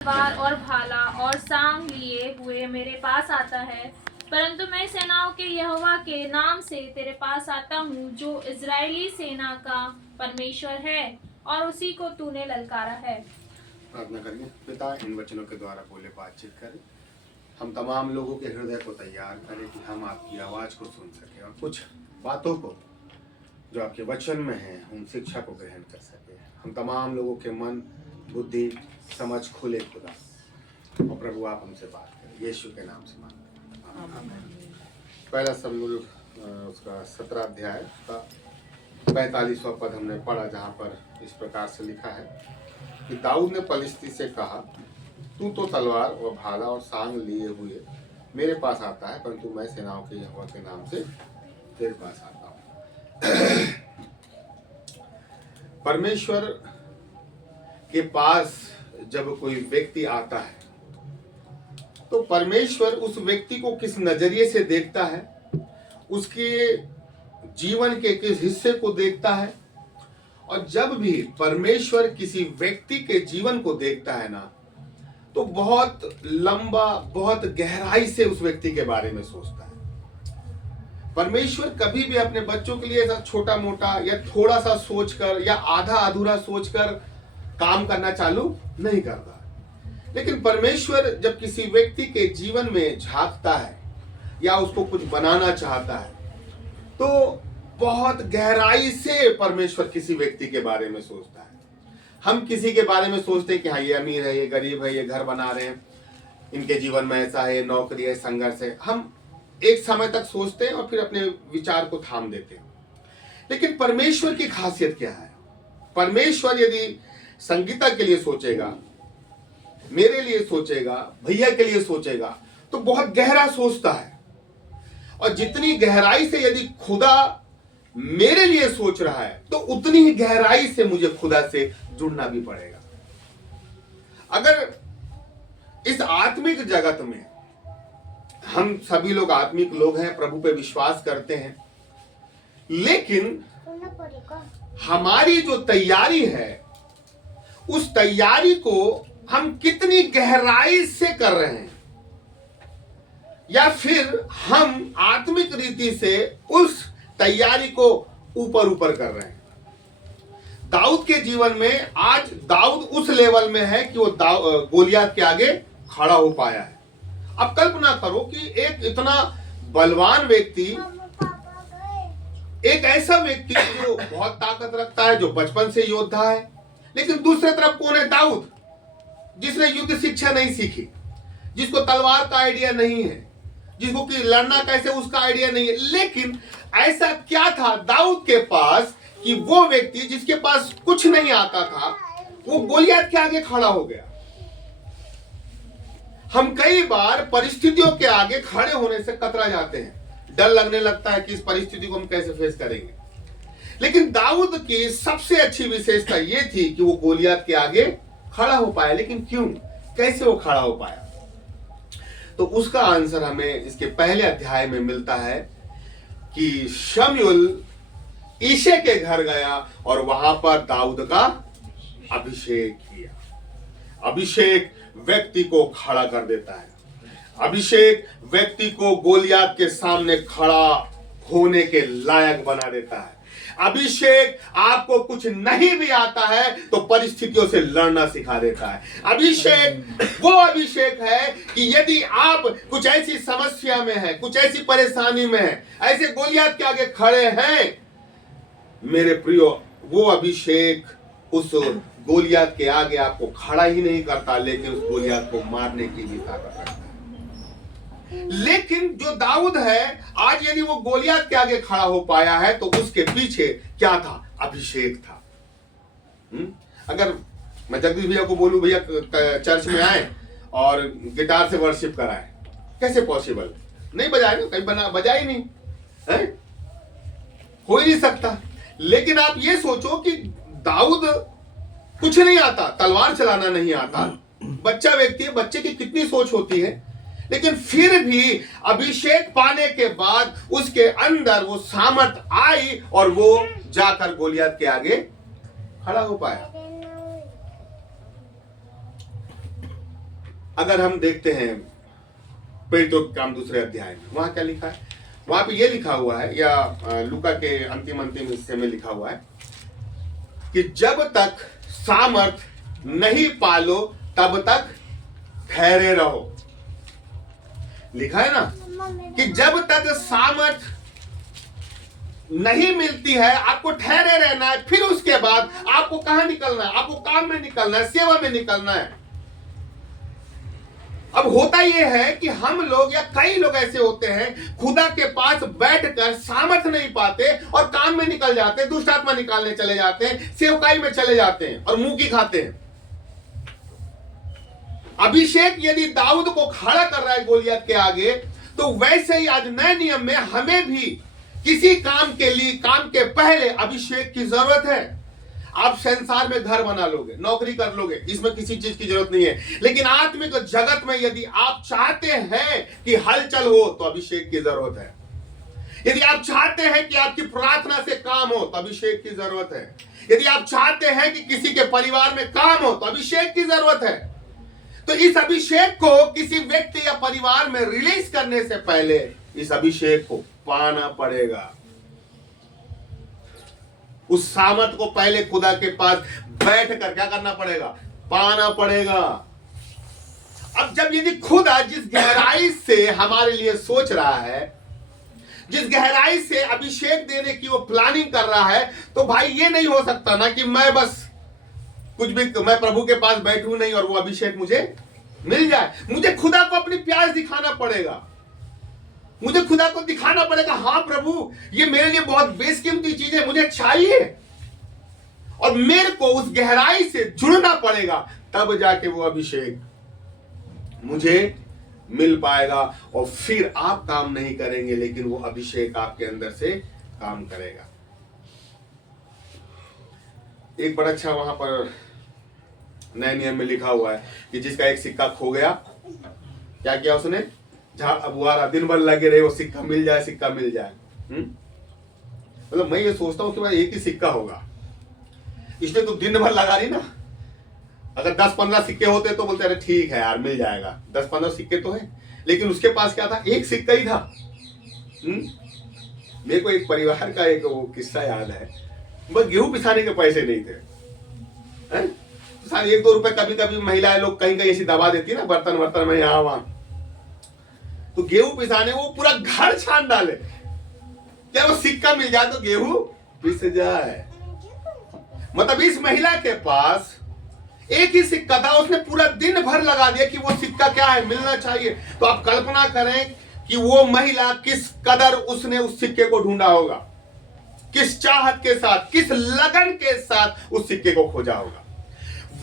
तलवार और भाला और सांग लिए हुए मेरे पास आता है, परंतु मैं सेनाओं के यहोवा के नाम से तेरे पास आता हूँ, जो इजरायली सेना का परमेश्वर है, और उसी को तूने ललकारा है। प्रार्थना करिए। पिता, इन वचनों के द्वारा बोले बातचीत करें, हम तमाम लोगों के हृदय को तैयार करें कि हम आपकी आवाज़ को सुन सकें और कुछ बातों को जो आपके वचन में है उन शिक्षा को ग्रहण कर सकें। हम तमाम लोगों के मन, बुद्धि, समझ खुले खुदा, और प्रभु आप हमसे बात करें, यीशु के नाम से मांगते हैं। पहला शमूएल उसका 17 अध्याय का 45वां पद हमने पढ़ा, जहाँ पर इस प्रकार से लिखा है कि दाऊद ने पलिश्ती से कहा, तू तो तलवार और भाला और सांग लिए हुए मेरे पास आता है, परंतु मैं सेनाओं के यहोवा के नाम से तेरे पास आता हूँ। परमेश्वर के पास जब कोई व्यक्ति आता है तो परमेश्वर उस व्यक्ति को किस नजरिए से देखता है, उसके जीवन के किस हिस्से को देखता है। और जब भी परमेश्वर किसी व्यक्ति के जीवन को देखता है ना, तो बहुत लंबा, बहुत गहराई से उस व्यक्ति के बारे में सोचता है। परमेश्वर कभी भी अपने बच्चों के लिए ऐसा छोटा मोटा या थोड़ा सा सोचकर या आधा अधूरा सोचकर काम करना चालू नहीं करता। लेकिन परमेश्वर जब किसी व्यक्ति के जीवन में झांकता है या उसको कुछ बनाना चाहता है, तो बहुत गहराई से परमेश्वर किसी व्यक्ति के बारे में सोचता है। हम किसी के बारे में सोचते हैं कि हाँ, ये अमीर है, ये गरीब है, ये घर बना रहे हैं, इनके जीवन में ऐसा है, नौकरी है, संघर्ष है। हम एक समय तक सोचते हैं और फिर अपने विचार को थाम देते हैं। लेकिन परमेश्वर की खासियत क्या है? परमेश्वर यदि संगीता के लिए सोचेगा, मेरे लिए सोचेगा, भैया के लिए सोचेगा, तो बहुत गहरा सोचता है। और जितनी गहराई से यदि खुदा मेरे लिए सोच रहा है, तो उतनी ही गहराई से मुझे खुदा से जुड़ना भी पड़ेगा। अगर इस आत्मिक जगत में हम सभी लोग आत्मिक लोग हैं, प्रभु पे विश्वास करते हैं, लेकिन हमारी जो तैयारी है, उस तैयारी को हम कितनी गहराई से कर रहे हैं, या फिर हम आत्मिक रीति से उस तैयारी को ऊपर ऊपर कर रहे हैं। दाऊद के जीवन में आज दाऊद उस लेवल में है कि वो गोलियत के आगे खड़ा हो पाया है। अब कल्पना करो कि एक इतना बलवान व्यक्ति, एक ऐसा व्यक्ति जो बहुत ताकत रखता है, जो बचपन से योद्धा है, लेकिन दूसरी तरफ कौन है? दाऊद, जिसने युद्ध शिक्षा नहीं सीखी, जिसको तलवार का आइडिया नहीं है, जिसको कि लड़ना कैसे उसका आइडिया नहीं है। लेकिन ऐसा क्या था दाऊद के पास कि वो व्यक्ति जिसके पास कुछ नहीं आता था, वो गोलियत के आगे खड़ा हो गया। हम कई बार परिस्थितियों के आगे खड़े होने से कतरा जाते हैं, डर लगने लगता है कि इस परिस्थिति को हम कैसे फेस करेंगे। लेकिन दाऊद की सबसे अच्छी विशेषता ये थी कि वो गोलियत के आगे खड़ा हो पाया। लेकिन क्यों, कैसे वो खड़ा हो पाया? तो उसका आंसर हमें इसके पहले अध्याय में मिलता है कि शमूएल ईशे के घर गया और वहां पर दाऊद का अभिषेक किया। अभिषेक व्यक्ति को खड़ा कर देता है। अभिषेक व्यक्ति को गोलियत के सामने खड़ा होने के लायक बना देता है। अभिषेक आपको कुछ नहीं भी आता है तो परिस्थितियों से लड़ना सिखा देता है। अभिषेक वो अभिषेक है कि यदि आप कुछ ऐसी समस्या में है, कुछ ऐसी परेशानी में है, ऐसे गोलियत के आगे खड़े हैं, मेरे प्रियो, वो अभिषेक उस गोलियत के आगे आपको खड़ा ही नहीं करता, लेकिन उस गोलियत को मारने की भी ताकत रखता है। लेकिन जो दाऊद है, आज यदि वो गोलियत के आगे खड़ा हो पाया है तो उसके पीछे क्या था? अभिषेक था। अगर मैं जगदीश भैया को बोलूं, भैया चर्च में आए और गिटार से वर्शिप कराए, कैसे पॉसिबल? नहीं बजाएगा, कहीं बजा ही नहीं है, हो ही नहीं सकता। लेकिन आप ये सोचो कि दाऊद कुछ नहीं आता, तलवार चलाना नहीं आता, बच्चा व्यक्ति है, बच्चे की कितनी सोच होती है, लेकिन फिर भी अभिषेक पाने के बाद उसके अंदर वो सामर्थ आई और वो जाकर गोलियत के आगे खड़ा हो पाया। अगर हम देखते हैं प्रेरितों के काम दूसरे अध्याय में, वहां क्या लिखा है? वहां पे ये लिखा हुआ है, या लूका के अंतिम हिस्से में लिखा हुआ है कि जब तक सामर्थ नहीं पालो तब तक ठहरे रहो। लिखा है ना कि जब तक सामर्थ नहीं मिलती है आपको ठहरे रहना है, फिर उसके बाद आपको कहां निकलना है? आपको काम में निकलना है, सेवा में निकलना है। अब होता यह है कि हम लोग या कई लोग ऐसे होते हैं, खुदा के पास बैठकर सामर्थ्य नहीं पाते और काम में निकल जाते हैं, दुष्ट आत्मा निकालने चले जाते हैं, सेवकाई में चले जाते हैं और मुंह की खाते हैं। अभिषेक यदि दाऊद को खड़ा कर रहा है गोलियत के आगे, तो वैसे ही आज नए नियम में हमें भी किसी काम के लिए, काम के पहले अभिषेक की जरूरत है। आप संसार में घर बना लोगे, नौकरी कर लोगे, इसमें किसी चीज की जरूरत नहीं है, लेकिन आत्मिक जगत में यदि आप चाहते हैं कि हलचल हो तो अभिषेक की जरूरत है। यदि आप चाहते हैं कि आपकी प्रार्थना से काम हो तो अभिषेक की जरूरत है। यदि आप चाहते हैं कि किसी के परिवार में काम हो तो अभिषेक की जरूरत है। तो इस अभिषेक को किसी व्यक्ति या परिवार में रिलीज करने से पहले इस अभिषेक को पाना पड़ेगा। उस सामर्थ को पहले खुदा के पास बैठकर क्या करना पड़ेगा? पाना पड़ेगा। अब जब यदि खुदा जिस गहराई से हमारे लिए सोच रहा है, जिस गहराई से अभिषेक देने की वो प्लानिंग कर रहा है, तो भाई ये नहीं हो सकता ना कि मैं बस कुछ भी, मैं प्रभु के पास बैठूं नहीं और वो अभिषेक मुझे मिल जाए। मुझे खुदा को अपनी प्यास दिखाना पड़ेगा, मुझे खुदा को दिखाना पड़ेगा, हाँ प्रभु ये मेरे लिए बहुत बेशकीमती चीज है, मुझे चाहिए, और मेरे को उस गहराई से जुड़ना पड़ेगा, तब जाके वो अभिषेक मुझे मिल पाएगा। और फिर आप काम नहीं करेंगे, लेकिन वो अभिषेक आपके अंदर से काम करेगा। एक बड़ा अच्छा वहां पर नए नियम में लिखा हुआ है कि जिसका एक सिक्का खो गया, क्या किया उसने? बुआरा दिन भर लगे रहे, वो सिक्का मिल जाए, सिक्का मिल जाए। मतलब मैं ये सोचता हूं कि भाई एक ही सिक्का होगा, इसने तो दिन भर लगा रही ना। अगर 10-15 सिक्के होते तो बोलते अरे ठीक है यार मिल जाएगा, 10-15 सिक्के तो है, लेकिन उसके पास क्या था? एक सिक्का ही था। मेरे को एक परिवार का एक वो किस्सा याद है, बस गेहूं पिसाने के पैसे नहीं थे, तो सारे 1-2 रुपए कभी कभी महिलाएं लोग कहीं कहीं ऐसी दबा देती ना, बर्तन में यहाँ वहां, तो गेहूं पिसाने वो पूरा घर छान डाले, क्या वो सिक्का मिल जाए तो गेहूं पिस जाए। मतलब इस महिला के पास एक ही सिक्का था, उसने पूरा दिन भर लगा दिया कि वो सिक्का क्या है, मिलना चाहिए। तो आप कल्पना करें कि वो महिला किस कदर उसने उस सिक्के को ढूंढा होगा, किस चाहत के साथ, किस लगन के साथ उस सिक्के को खोजा होगा।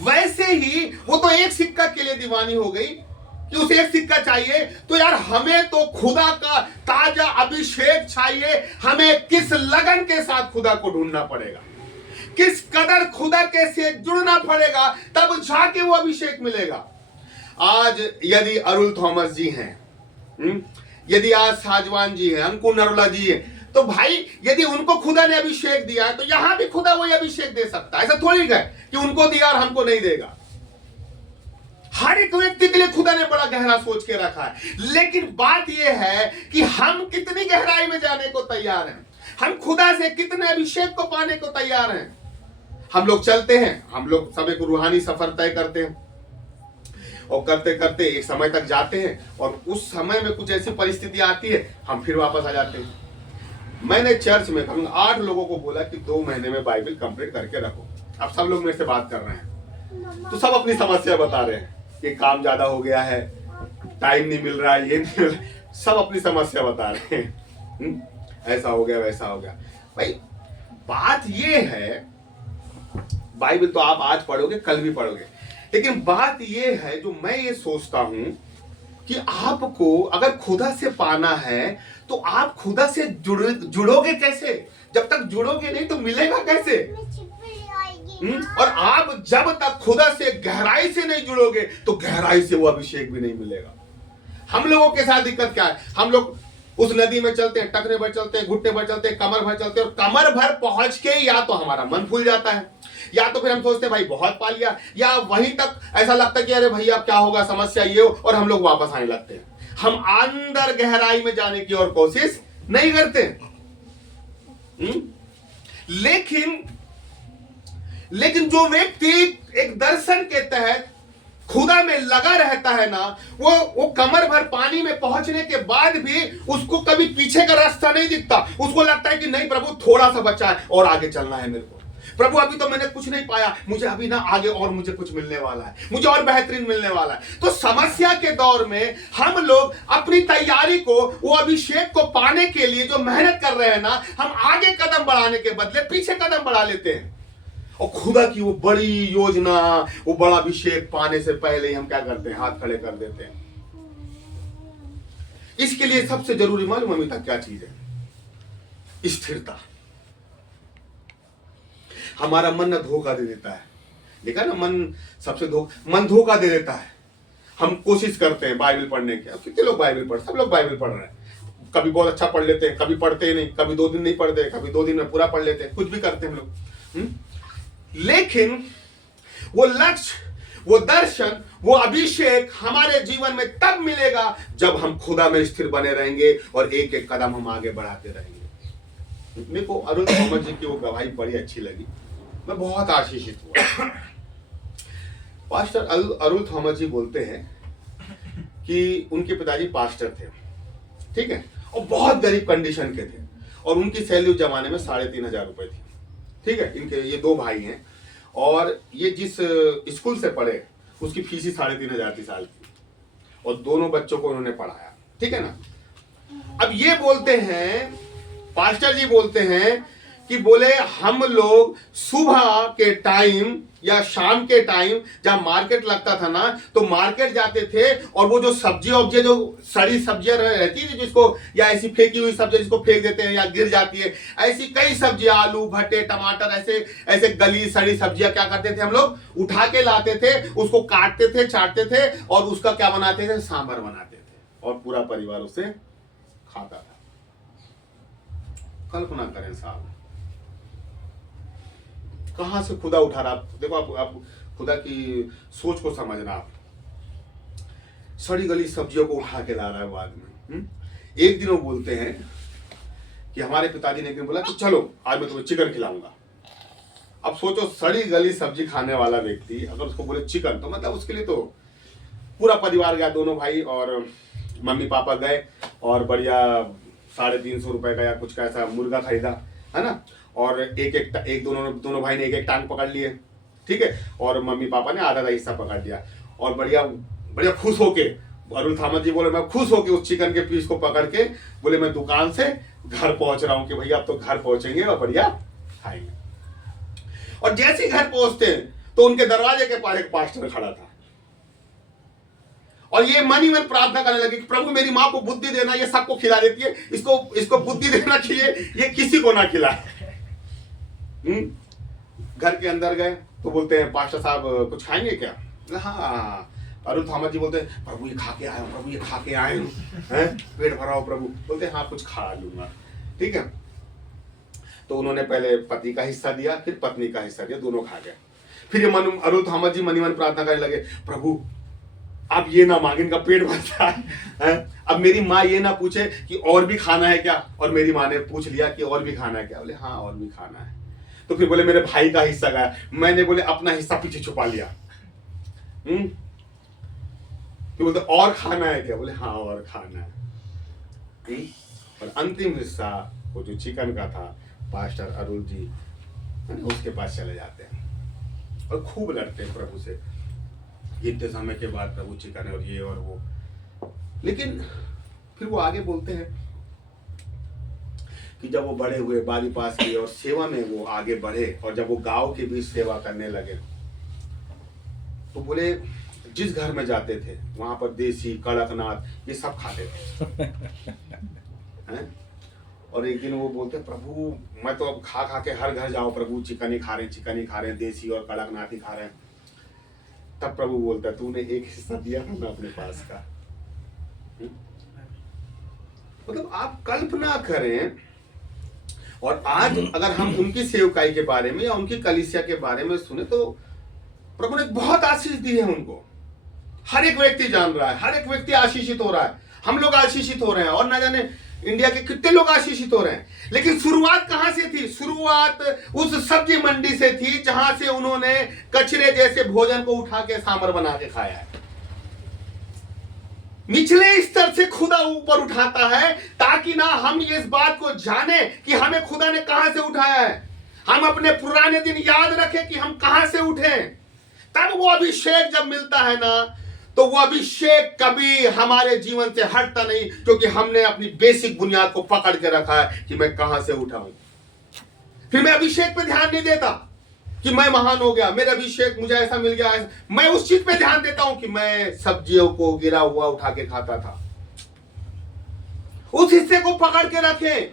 वैसे ही वो तो एक सिक्का के लिए दीवानी हो गई कि उसे एक सिक्का चाहिए, तो यार हमें तो खुदा का ताजा अभिषेक चाहिए। हमें किस लगन के साथ खुदा को ढूंढना पड़ेगा, किस कदर खुदा के से जुड़ना पड़ेगा, तब जाके वो अभिषेक मिलेगा। आज यदि अरुल थॉमस जी हैं, यदि आज साजवान जी हैं, अंकुर नरोला जी हैं, तो भाई यदि उनको खुदा ने अभिषेक दिया है तो यहां भी खुदा वही अभिषेक दे सकता है। ऐसा थोड़ी है कि उनको दिया और हमको नहीं देगा। हर एक व्यक्ति के लिए खुदा ने बड़ा गहरा सोच के रखा है, लेकिन बात यह है कि हम कितनी गहराई में जाने को तैयार हैं, हम खुदा से कितने अभिषेक को पाने को तैयार हैं। हम लोग चलते हैं, हम लोग सब एक रूहानी सफर तय करते हैं, और करते करते एक समय तक जाते हैं, और उस समय में कुछ ऐसी परिस्थिति आती है, हम फिर वापस आ जाते हैं। मैंने चर्च में 8 लोगों को बोला कि 2 महीने में बाइबल कंप्लीट करके रखो। अब सब लोग मेरे से बात कर रहे हैं, तो सब अपनी समस्या बता रहे हैं कि काम ज्यादा हो गया है, टाइम नहीं मिल रहा है, ये नहीं मिल रहा है, सब अपनी समस्या बता रहे हैं। ऐसा हो गया, वैसा हो गया। भाई बात ये है, बाइबल तो आप आज पढ़ोगे, कल भी पढ़ोगे, लेकिन बात ये है जो मैं ये सोचता हूं कि आपको अगर खुदा से पाना है तो आप खुदा से जुड़ोगे कैसे? जब तक जुड़ोगे नहीं तो मिलेगा कैसे? और आप जब तक खुदा से गहराई से नहीं जुड़ोगे तो गहराई से वो अभिषेक भी नहीं मिलेगा। हम लोगों के साथ दिक्कत क्या है? हम लोग उस नदी में चलते हैं, टकने भर चलते हैं, घुटने भर चलते हैं, कमर भर चलते हैं, और कमर भर पहुंच के या तो हमारा मन फूल जाता है, या तो फिर हम सोचते हैं भाई बहुत पा लिया, या वहीं तक ऐसा लगता है कि अरे भैया अब क्या होगा, समस्या ये हो, और हम लोग वापस आने लगते हैं। हम अंदर गहराई में जाने की और कोशिश नहीं करते। लेकिन जो व्यक्ति एक दर्शन के तहत खुदा में लगा रहता है ना, वो कमर भर पानी में पहुंचने के बाद भी उसको कभी पीछे का रास्ता नहीं दिखता। उसको लगता है कि नहीं प्रभु थोड़ा सा बचा है और आगे चलना है मेरे को। प्रभु अभी तो मैंने कुछ नहीं पाया, मुझे अभी ना आगे और मुझे कुछ मिलने वाला है, मुझे और बेहतरीन मिलने वाला है। तो समस्या के दौर में हम लोग अपनी तैयारी को, वो अभिषेक को पाने के लिए जो मेहनत कर रहे हैं ना, हम आगे कदम बढ़ाने के बदले पीछे कदम बढ़ा लेते हैं। और खुदा की वो बड़ी योजना, वो बड़ा अभिषेक पाने से पहले ही हम क्या करते हैं, हाथ खड़े कर देते हैं। इसके लिए सबसे जरूरी मालूम अमिता क्या चीज है? स्थिरता। हमारा मन न धोखा दे देता है, देखा ना, मन धोखा दे देता है। हम कोशिश करते हैं बाइबल पढ़ने की, कितने लोग बाइबल पढ़, सब लोग बाइबल पढ़ रहे हैं, कभी बहुत अच्छा पढ़ लेते हैं, कभी पढ़ते ही नहीं, कभी 2 दिन नहीं पढ़ते, कभी 2 दिन में पूरा पढ़ लेते हैं, कुछ भी करते हैं हम लोग। लेकिन वो लक्ष्य, वो दर्शन, वो अभिषेक हमारे जीवन में तब मिलेगा जब हम खुदा में स्थिर बने रहेंगे और एक एक कदम हम आगे बढ़ाते रहेंगे। मेरे को अरुण थॉमस जी की वो गवाही बड़ी अच्छी लगी, मैं बहुत आशीषित हुआ। पास्टर अरुण थॉमस जी बोलते हैं कि उनके पिताजी पास्टर थे, ठीक है, और बहुत गरीब कंडीशन के थे, और उनकी सैलरी उस जमाने में 3,500 रुपए थी, ठीक है। इनके ये 2 भाई हैं, और ये जिस स्कूल से पढ़े उसकी फीस ही 3,500 थी साल की, और दोनों बच्चों को उन्होंने पढ़ाया, ठीक है ना। अब ये बोलते हैं, पास्टर जी बोलते हैं कि बोले हम लोग सुबह के टाइम या शाम के टाइम जब मार्केट लगता था ना, तो मार्केट जाते थे, और वो जो सब्जी ऑब्जे, जो सड़ी सब्जियां रहती थी जिसको, या ऐसी फेंकी हुई सब्जी जिसको फेंक देते हैं या गिर जाती है, ऐसी कई सब्जियां, आलू भट्टे टमाटर, ऐसे ऐसे गली सड़ी सब्जियां क्या करते थे हम लोग, उठा के लाते थे, उसको काटते थे, चाटते थे, और उसका क्या बनाते थे, सांभर बनाते थे, और पूरा परिवार उसे खाता था। कल्पना करें साहब, कहां से खुदा उठा रहा। देखो आप खुदा की सोच को समझना। आप सड़ी गली सब्जियों को उठा के ला रहा है बाद में। एक दिन वो बोलते हैं कि हमारे पिताजी ने एक दिन बोला कि चलो आज मैं तुम्हें चिकन खिलाऊंगा। अब सोचो, सड़ी गली सब्जी खाने वाला व्यक्ति अगर उसको बोले चिकन, तो मतलब उसके लिए तो पूरा परिवार गया, दोनों भाई और मम्मी पापा गए, और बढ़िया 350 रुपए का या कुछ का ऐसा मुर्गा खरीदा, है ना, और दोनों भाई ने एक टांग पकड़ लिए, ठीक है, और मम्मी पापा ने आधा हिस्सा पकड़ लिया, और बढ़िया बढ़िया खुश होके अरुण थॉमस जी बोले, मैं खुश होके उस चिकन के पीस को पकड़ के बोले मैं दुकान से घर पहुंच रहा हूं कि भैया अब तो घर पहुंचेंगे और बढ़िया खाएंगे। और जैसे ही घर पहुंचते हैं तो उनके दरवाजे के पास एक पास्टर खड़ा था, और ये मन ही मन प्रार्थना करने लगे कि प्रभु मेरी माँ को बुद्धि देना, ये सबको खिला देती है, इसको बुद्धि देना चाहिए, ये किसी को ना खिलाए। घर के अंदर गए तो बोलते हैं पास्टर साहब कुछ खाएंगे क्या? हाँ। अरुण थॉमस जी बोलते हैं प्रभु ये खा के आए, प्रभु ये खा के आए हैं, पेट भरा हो प्रभु। बोलते हैं हाँ कुछ खा लूंगा, ठीक है। तो उन्होंने पहले पति का हिस्सा दिया, फिर पत्नी का हिस्सा दिया, दोनों खा गए। फिर ये अरुण थॉमस जी मन ही मन प्रार्थना करने लगे, प्रभु अब ये ना मांगे, इनका पेट भरता है, अब मेरी माँ ये ना पूछे कि और भी खाना है क्या, और मेरी माँ ने पूछ लिया कि और भी खाना है क्या, बोले हाँ और भी खाना है। तो फिर बोले मेरे भाई का हिस्सा गया, मैंने बोले अपना हिस्सा पीछे छुपा लिया। फिर बोलते और खाना है क्या, बोले हाँ और खाना है। और अंतिम हिस्सा वो जो चिकन का था, पास्टर अरुण जी उसके पास चले जाते हैं और खूब लड़ते हैं प्रभु से, इतने समय के बाद प्रभु चिकन और ये और वो। लेकिन फिर वो आगे बोलते हैं कि जब वो बड़े हुए, 12वीं पास किए और सेवा में वो आगे बढ़े, और जब वो गांव के बीच सेवा करने लगे, तो बोले जिस घर में जाते थे वहां पर देसी कड़कनाथ ये सब खाते थे। हैं? और एक दिन वो बोलते प्रभु मैं तो अब खा खा के हर घर जाओ प्रभु चिकन ही खा रहे हैं, देसी और कड़कनाथ ही खा रहे हैं। तब प्रभु बोलता तूने एक हिस्सा दिया था ना अपने पास का। मतलब आप कल्पना करें, और आज अगर हम उनकी सेवकाई के बारे में या उनकी कलीसिया के बारे में सुने तो प्रभु ने बहुत आशीष दी है उनको। हर एक व्यक्ति जान रहा है, हर एक व्यक्ति आशीषित हो रहा है, हम लोग आशीषित हो रहे हैं और ना जाने इंडिया के कितने लोग आशीषित हो रहे हैं। लेकिन शुरुआत कहां से थी? शुरुआत उस सब्जी मंडी से थी जहां से उन्होंने कचरे जैसे भोजन को उठा के सांबर बना के खाया है। निचले स्तर से खुदा ऊपर उठाता है ताकि ना हम इस बात को जाने कि हमें खुदा ने कहां से उठाया है। हम अपने पुराने दिन याद रखें कि हम कहां से उठे। तब वो अभिषेक जब मिलता है ना, तो वो अभिषेक कभी हमारे जीवन से हटता नहीं, क्योंकि हमने अपनी बेसिक बुनियाद को पकड़ के रखा है कि मैं कहां से उठा हूं। फिर मैं अभिषेक पे ध्यान नहीं देता कि मैं महान हो गया, मेरा अभिषेक मुझे ऐसा मिल गया। मैं उस चीज पे ध्यान देता हूं कि मैं सब्जियों को गिरा हुआ उठा के खाता था। उस हिस्से को पकड़ के रखें,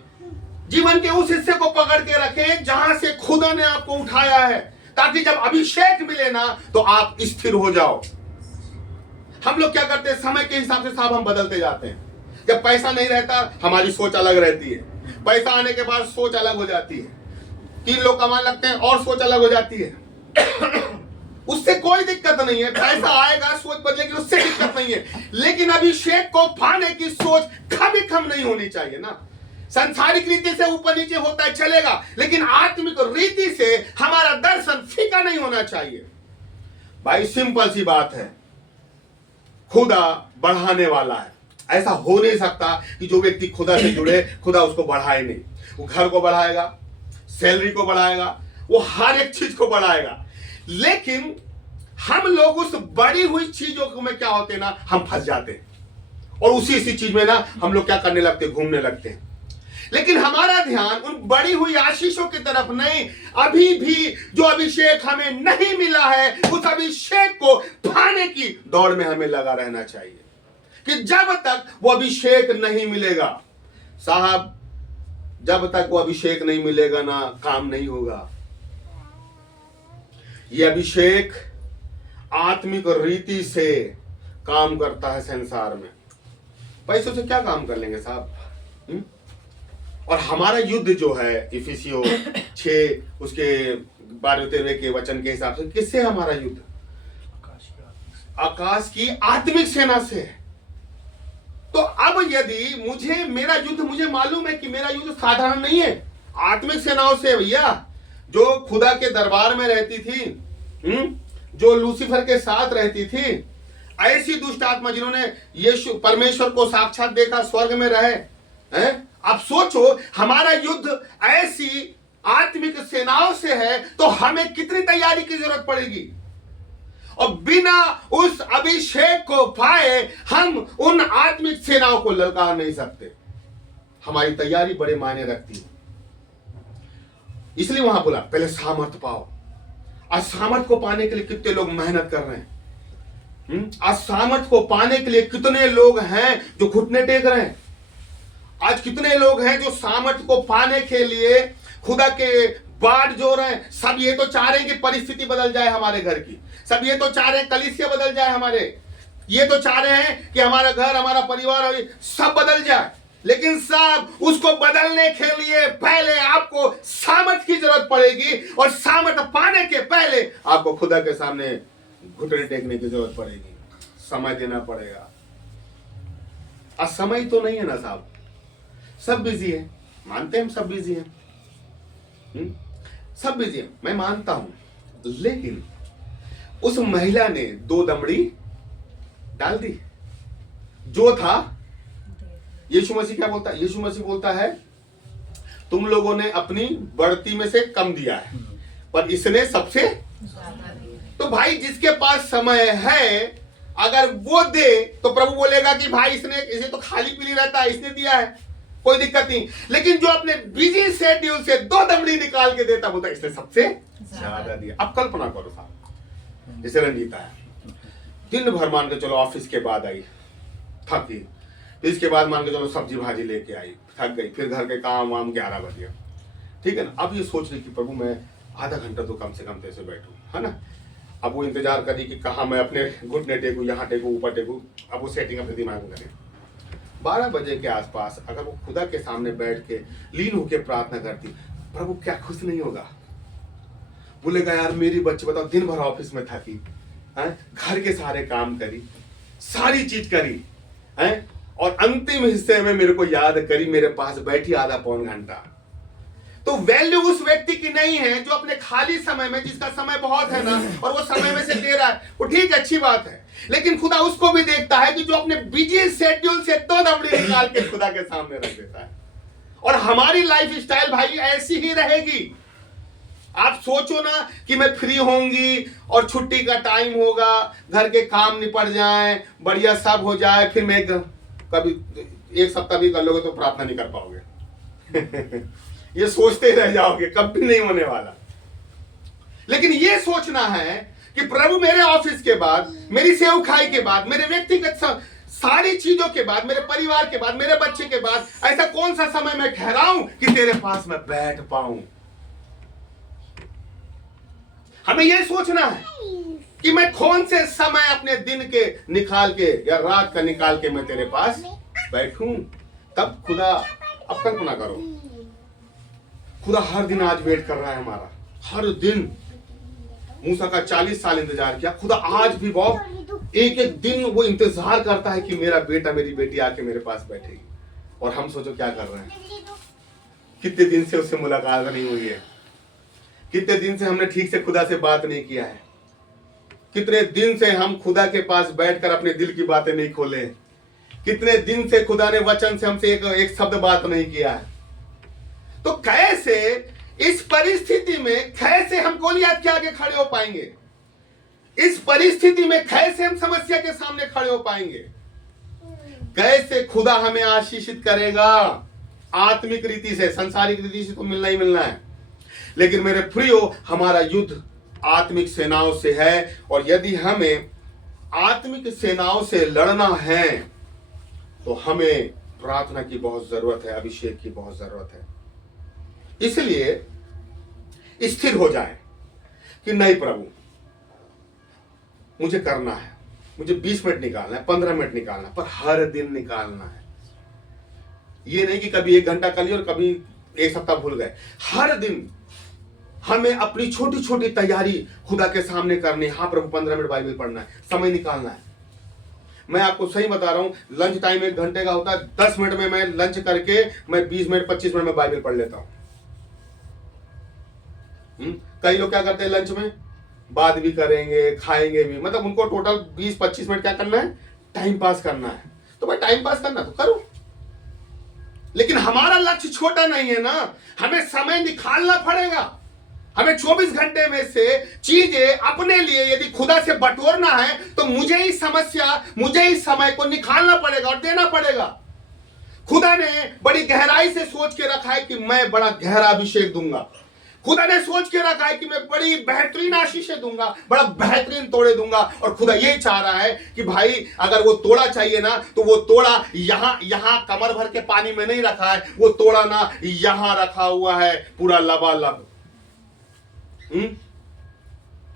जीवन के उस हिस्से को पकड़ के रखें जहां से खुदा ने आपको उठाया है, ताकि जब अभिषेक मिले ना तो आप स्थिर हो जाओ। हम लोग क्या करते हैं, समय के हिसाब से साहब हम बदलते जाते हैं। जब पैसा नहीं रहता हमारी सोच अलग रहती है, पैसा आने के बाद सोच अलग हो जाती है। 3 लोग कमाने लगते हैं और सोच अलग हो जाती है। उससे कोई दिक्कत नहीं है, पैसा आएगा सोच बदलेगी, उससे दिक्कत नहीं है। लेकिन अभिषेक को पाने की सोच कभी कम नहीं होनी चाहिए ना। संसारिक रीति से ऊपर नीचे होता है चलेगा, लेकिन आत्मिक रीति से हमारा दर्शन फीका नहीं होना चाहिए। भाई सिंपल सी बात है, खुदा बढ़ाने वाला है। ऐसा हो नहीं सकता कि जो व्यक्ति खुदा से जुड़े खुदा उसको बढ़ाए नहीं। वो घर को बढ़ाएगा, सैलरी को बढ़ाएगा, वो हर एक चीज को बढ़ाएगा। लेकिन हम लोग उस बढ़ी हुई चीजों में क्या होते हैं ना, हम फंस जाते हैं और उसी चीज में ना हम लोग क्या करने लगते हैं, घूमने लगते हैं। लेकिन हमारा ध्यान उन बढ़ी हुई आशीषों की तरफ नहीं, अभी भी जो अभिषेक हमें नहीं मिला है उस अभिषेक को पाने की दौड़ में हमें लगा रहना चाहिए। कि जब तक वो अभिषेक नहीं मिलेगा, साहब जब तक वो अभिषेक नहीं मिलेगा ना काम नहीं होगा। ये अभिषेक आत्मिक रीति से काम करता है संसार में। पैसों से क्या काम कर लेंगे साहब? और हमारा युद्ध जो है इफिसियों 6 उसके 12वें के वचन के हिसाब से किससे हमारा युद्ध? आकाश की आत्मिक सेना से है। तो अब यदि मुझे मालूम है कि मेरा युद्ध साधारण नहीं है, आत्मिक सेनाओं से भैया, जो खुदा के दरबार में रहती थी, जो लूसीफर के साथ रहती थी, ऐसी दुष्ट आत्मा जिन्होंने यीशु परमेश्वर को साक्षात देखा, स्वर्ग में रहे हैं। अब सोचो हमारा युद्ध ऐसी आत्मिक सेनाओं से है, तो हमें कितनी तैयारी की जरूरत पड़ेगी। और बिना उस अभिषेक को पाए हम उन आत्मिक सेनाओं को ललकार नहीं सकते। हमारी तैयारी बड़े मायने रखती है। इसलिए वहां बोला पहले सामर्थ पाओ। आज सामर्थ को पाने के लिए कितने लोग मेहनत कर रहे हैं। आज सामर्थ को पाने के लिए कितने लोग हैं जो घुटने टेक रहे हैं। आज कितने लोग हैं जो सामर्थ को पाने के लिए खुदा के बाट जो रहे हैं। सब ये तो चाह रहे हैं कि परिस्थिति बदल जाए हमारे घर की, सब ये तो चाह रहे हैं कलीसिया बदल जाए हमारे, ये तो चाह रहे हैं कि हमारा घर, हमारा परिवार सब बदल जाए। लेकिन साहब उसको बदलने के लिए पहले आपको सामर्थ की जरूरत पड़ेगी, और सामर्थ पाने के पहले आपको खुदा के सामने घुटने टेकने की जरूरत पड़ेगी, समय देना पड़ेगा। आज समय तो नहीं है ना साहब, सब बिजी है, मानते हैं हम सब बिजी हैं, सब बिजी है, मैं मानता हूं। लेकिन उस महिला ने 2 दमड़ी डाल दी। जो था, यीशु मसीह क्या बोलता है? यीशु मसीह बोलता है तुम लोगों ने अपनी बढ़ती में से कम दिया है, पर इसने सबसे ज्यादा दिया। तो भाई जिसके पास समय है अगर वो दे तो प्रभु बोलेगा कि भाई इसे तो खाली पीली रहता है, इसने दिया है, कोई दिक्कत नहीं। लेकिन जो अपने बिजी शेड्यूल से 2 दमड़ी निकाल के देता, बोलता इसने सबसे ज्यादा दिया। अब कल्पना करो साहब, जैसे रंजीता है, दिन भर मान के चलो ऑफिस के बाद आई, थकी, इसके बाद मान के चलो सब्जी भाजी लेके आई, थक गई, फिर घर के काम वाम 11 बज गया, ठीक है ना। अब ये सोच रही कि प्रभु मैं आधा घंटा तो कम से कम तेरे से बैठूं, है ना। अब वो इंतजार करी कि कहाँ मैं अपने घुटने टेकूं, यहाँ टेकूं, ऊपर टेकूं। अब वो सेटिंग अपने दिमाग में करे, 12 बजे के आसपास अगर वो खुदा के सामने बैठ के लीन होकर प्रार्थना करती, प्रभु क्या खुश नहीं होगा? बोलेगा यार मेरी बच्ची बताओ दिन भर ऑफिस में थकी, घर के सारे काम करी, सारी चीज करी, और अंतिम हिस्से में मेरे को याद करी, मेरे पास बैठी आधा पौन घंटा। तो वैल्यू उस व्यक्ति की नहीं है जो अपने खाली समय में, जिसका समय बहुत है ना और वो समय में से दे रहा है, वो ठीक अच्छी बात है, लेकिन खुदा उसको भी देखता है कि जो अपने बिजी शेड्यूल से 2 दमड़ी निकाल के खुदा के सामने रख देता है। और हमारी लाइफ स्टाइल भाई ऐसी ही रहेगी। आप सोचो ना कि मैं फ्री होंगी और छुट्टी का टाइम होगा, घर के काम निपट जाएं, बढ़िया सब हो जाए, फिर मैं कभी 1 सप्ताह भी कर लोगे तो प्रार्थना नहीं कर पाओगे। ये सोचते ही रह जाओगे, कभी नहीं होने वाला। लेकिन ये सोचना है कि प्रभु मेरे ऑफिस के बाद, मेरी सेवकाई के बाद, मेरे व्यक्तिगत सारी चीजों के बाद, मेरे परिवार के बाद, मेरे बच्चे के बाद ऐसा कौन सा समय मैं ठहराऊं कि तेरे पास मैं बैठ पाऊं। हमें यह सोचना है कि मैं कौन से समय अपने दिन के निकाल के या रात का निकाल के मैं तेरे पास बैठूं। तब खुदा, अब कल्पना करो, खुदा हर दिन आज वेट कर रहा है हमारा, हर दिन। मूसा का 40 साल इंतजार किया, खुदा आज भी बहुत एक एक दिन वो इंतजार करता है कि मेरा बेटा मेरी बेटी आके मेरे पास बैठेगी। और हम सोचो क्या कर रहे हैं, कितने दिन से उससे मुलाकात नहीं हुई है, कितने दिन से हमने ठीक से खुदा से बात नहीं किया है, कितने दिन से हम खुदा के पास बैठकर अपने दिल की बातें नहीं खोले, कितने दिन से खुदा ने वचन से हमसे एक शब्द बात नहीं किया है। तो कैसे इस परिस्थिति में, कैसे हम गोलियत के आगे खड़े हो पाएंगे? इस परिस्थिति में कैसे हम समस्या के सामने खड़े हो पाएंगे? कैसे खुदा हमें आशीषित करेगा? आत्मिक रीति से, संसारिक रीति से तो मिलना ही मिलना है, लेकिन मेरे प्रियो हमारा युद्ध आत्मिक सेनाओं से है। और यदि हमें आत्मिक सेनाओं से लड़ना है तो हमें प्रार्थना की बहुत जरूरत है, अभिषेक की बहुत जरूरत है। इसलिए स्थिर हो जाए कि नहीं प्रभु, मुझे करना है, मुझे 20 मिनट निकालना है, 15 मिनट निकालना है, पर हर दिन निकालना है। ये नहीं कि कभी 1 घंटा कर लिया और कभी 1 सप्ताह भूल गए। हर दिन हमें अपनी छोटी छोटी तैयारी खुदा के सामने करनी है। हाँ प्रभु 15 मिनट बाइबल पढ़ना है, समय निकालना है। मैं आपको सही बता रहा हूं, लंच टाइम 1 घंटे का होता है, 10 मिनट में मैं लंच करके मैं 20 मिनट 25 मिनट में बाइबल पढ़ लेता हूं। कई लोग क्या करते हैं, लंच में बात भी करेंगे, खाएंगे भी, मतलब उनको टोटल 20-25 मिनट क्या करना है, टाइम पास करना है। तो भाई टाइम पास करना तो करो, लेकिन हमारा लक्ष्य छोटा नहीं है ना, हमें समय निकालना पड़ेगा। हमें 24 घंटे में से चीजें अपने लिए यदि खुदा से बटोरना है तो मुझे ही समस्या, मुझे ही समय को निकालना पड़ेगा और देना पड़ेगा। खुदा ने बड़ी गहराई से सोच के रखा है कि मैं बड़ा गहरा अभिषेक दूंगा। खुदा ने सोच के रखा है कि मैं बड़ी बेहतरीन आशीषें दूंगा, बड़ा बेहतरीन तोड़े दूंगा। और खुदा ये चाह रहा है कि भाई अगर वो तोड़ा चाहिए ना, तो वो तोड़ा यहां कमर भर के पानी में नहीं रखा है, वो तोड़ा ना यहां रखा हुआ है पूरा लबालब।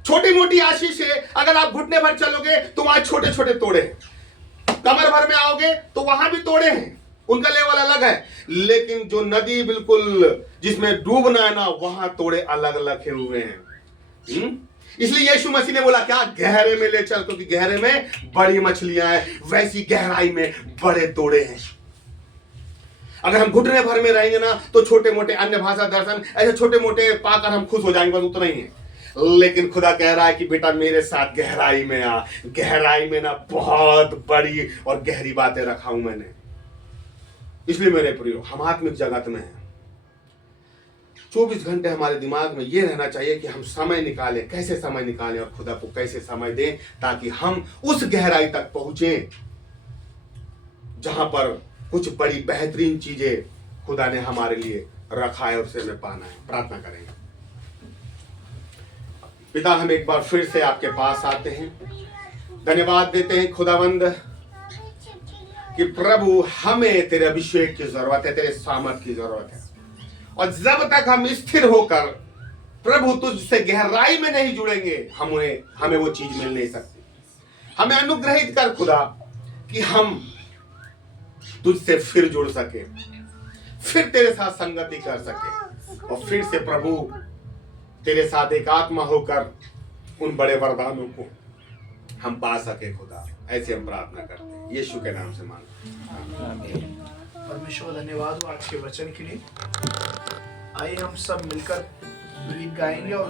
छोटी मोटी आशीषें अगर आप घुटने भर चलोगे तो वहां छोटे छोटे तोड़े हैं, कमर भर में आओगे तो वहां भी तोड़े हैं, उनका लेवल अलग है। लेकिन जो नदी बिल्कुल जिसमें डूबना है ना, वहां तोड़े अलग अलग हुए हैं। इसलिए यीशु मसीह ने बोला क्या, गहरे में ले चल, क्योंकि गहरे में बड़ी मछलियां हैं, वैसी गहराई में बड़े तोड़े हैं। अगर हम घुटने भर में रहेंगे ना तो छोटे मोटे अन्य भाषा दर्शन ऐसे छोटे मोटे पाकर हम खुश हो जाएंगे, बस उतना ही है। लेकिन खुदा कह रहा है कि बेटा मेरे साथ गहराई में आ, गहराई में ना बहुत बड़ी और गहरी बातें रखा हूं मैंने। इसलिए मेरे प्रियो हम आत्मिक जगत में हैं। 24 घंटे हमारे दिमाग में यह रहना चाहिए कि हम समय निकालें, कैसे समय निकालें और खुदा को कैसे समय दें, ताकि हम उस गहराई तक पहुंचे जहां पर कुछ बड़ी बेहतरीन चीजें खुदा ने हमारे लिए रखा है और उसे हमें पाना है। प्रार्थना करेंगे। पिता, हम एक बार फिर से आपके पास आते हैं, धन्यवाद देते हैं खुदावंद कि प्रभु हमें तेरे अभिषेक की जरूरत है, तेरे सामर्थ की जरूरत है। और जब तक हम स्थिर होकर प्रभु तुझसे गहराई में नहीं जुड़ेंगे, हमें वो चीज मिल नहीं सकती। हमें अनुग्रहित कर खुदा कि हम तुझसे फिर जुड़ सके, फिर तेरे साथ संगति कर सके, और फिर से प्रभु तेरे साथ एक आत्मा होकर उन बड़े वरदानों को हम पा सके खुदा। ऐसे हम प्रार्थना करते हैं यीशु के नाम से मांगते हैं। परमेश्वर धन्यवाद हो आज के वचन के लिए। आइए हम सब मिलकर गीत गाएंगे और